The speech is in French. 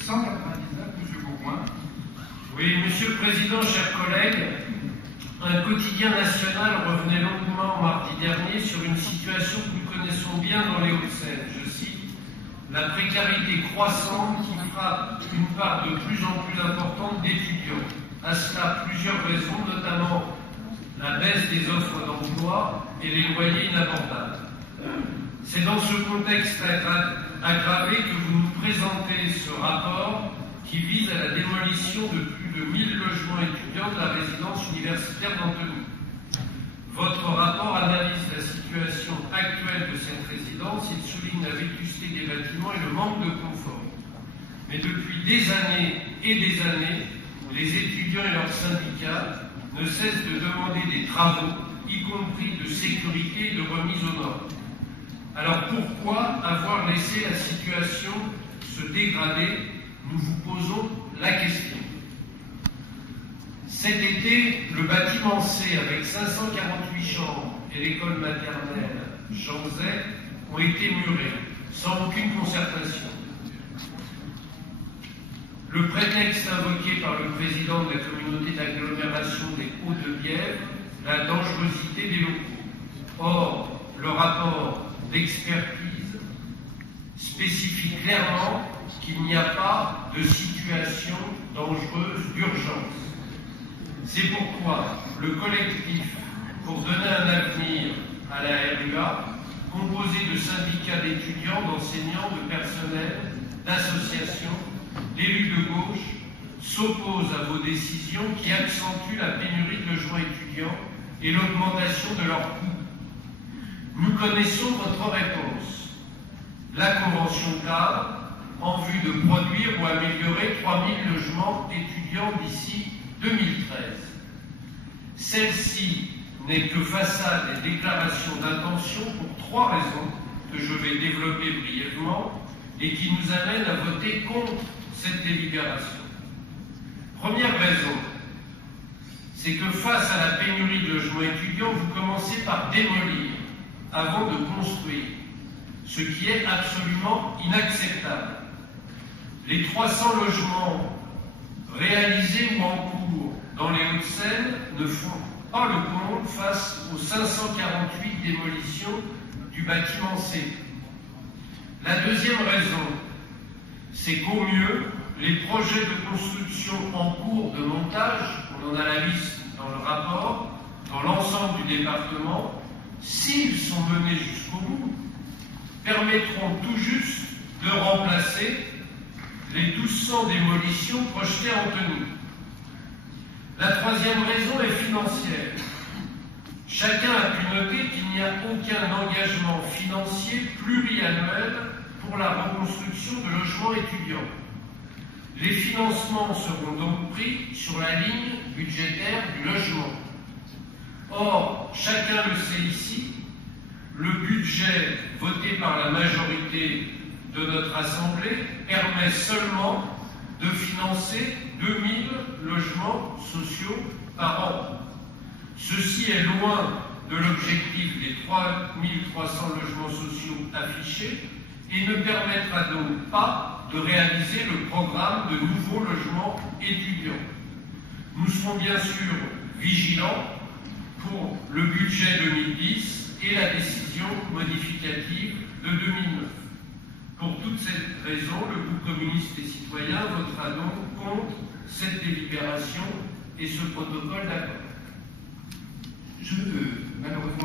199, M. Bourgoin. Oui, Monsieur le Président, chers collègues, un quotidien national revenait longuement mardi dernier sur une situation que nous connaissons bien dans les Hauts-de-Seine. Je cite: la précarité croissante qui frappe une part de plus en plus importante d'étudiants. À cela, plusieurs raisons, notamment la baisse des offres d'emploi et les loyers inabordables. C'est dans ce contexte aggravé que vous nous présentez ce rapport qui vise à la démolition de plus de 1000 logements étudiants de la résidence universitaire d'Antony. Votre rapport analyse la situation actuelle de cette résidence, il souligne la vétusté des bâtiments et le manque de confort. Mais depuis des années et des années, les étudiants et leurs syndicats ne cessent de demander des travaux, y compris de sécurité et de remise aux normes. Alors pourquoi avoir laissé la situation se dégrader? Nous vous posons la question. Cet été, le bâtiment C avec 548 chambres et l'école maternelle Jean Zay ont été murés, sans aucune concertation. Le prétexte invoqué par le président de la communauté d'agglomération des Hauts-de-Bièvre, la dangerosité des locaux. Or, le rapport d'expertise spécifie clairement qu'il n'y a pas de situation dangereuse d'urgence. C'est pourquoi le collectif pour donner un avenir à la RUA, composé de syndicats d'étudiants, d'enseignants, de personnel, d'associations, d'élus de gauche, s'oppose à vos décisions qui accentuent la pénurie de logements étudiants et l'augmentation de leurs coûts. Nous connaissons votre réponse. La convention cadre en vue de produire ou améliorer 3000 logements étudiants d'ici 2013. Celle-ci n'est que façade et déclaration d'intention pour 3 raisons que je vais développer brièvement et qui nous amènent à voter contre cette délibération. Première raison, c'est que face à la pénurie de logements étudiants, vous commencez par démolir avant de construire, ce qui est absolument inacceptable. Les 300 logements réalisés ou en cours dans les Hauts-de-Seine ne font pas le compte face aux 548 démolitions du bâtiment C. La deuxième raison, c'est qu'au mieux, les projets de construction en cours de montage, on en a la liste dans le rapport, dans l'ensemble du département, s'ils sont menés jusqu'au bout, permettront tout juste de remplacer les 1200 démolitions projetées à Antony. La troisième raison est financière. Chacun a pu noter qu'il n'y a aucun engagement financier pluriannuel pour la reconstruction de logements étudiants. Les financements seront donc pris sur la ligne budgétaire du logement. Or, chacun le sait ici, le budget voté par la majorité de notre Assemblée permet seulement de financer 2000 logements sociaux par an. Ceci est loin de l'objectif des 3300 logements sociaux affichés et ne permettra donc pas de réaliser le programme de nouveaux logements étudiants. Nous serons bien sûr vigilants pour le budget 2010 et la décision modificative de 2009. Pour toutes ces raisons, le groupe communiste et citoyen votera donc contre cette délibération et ce protocole d'accord. Je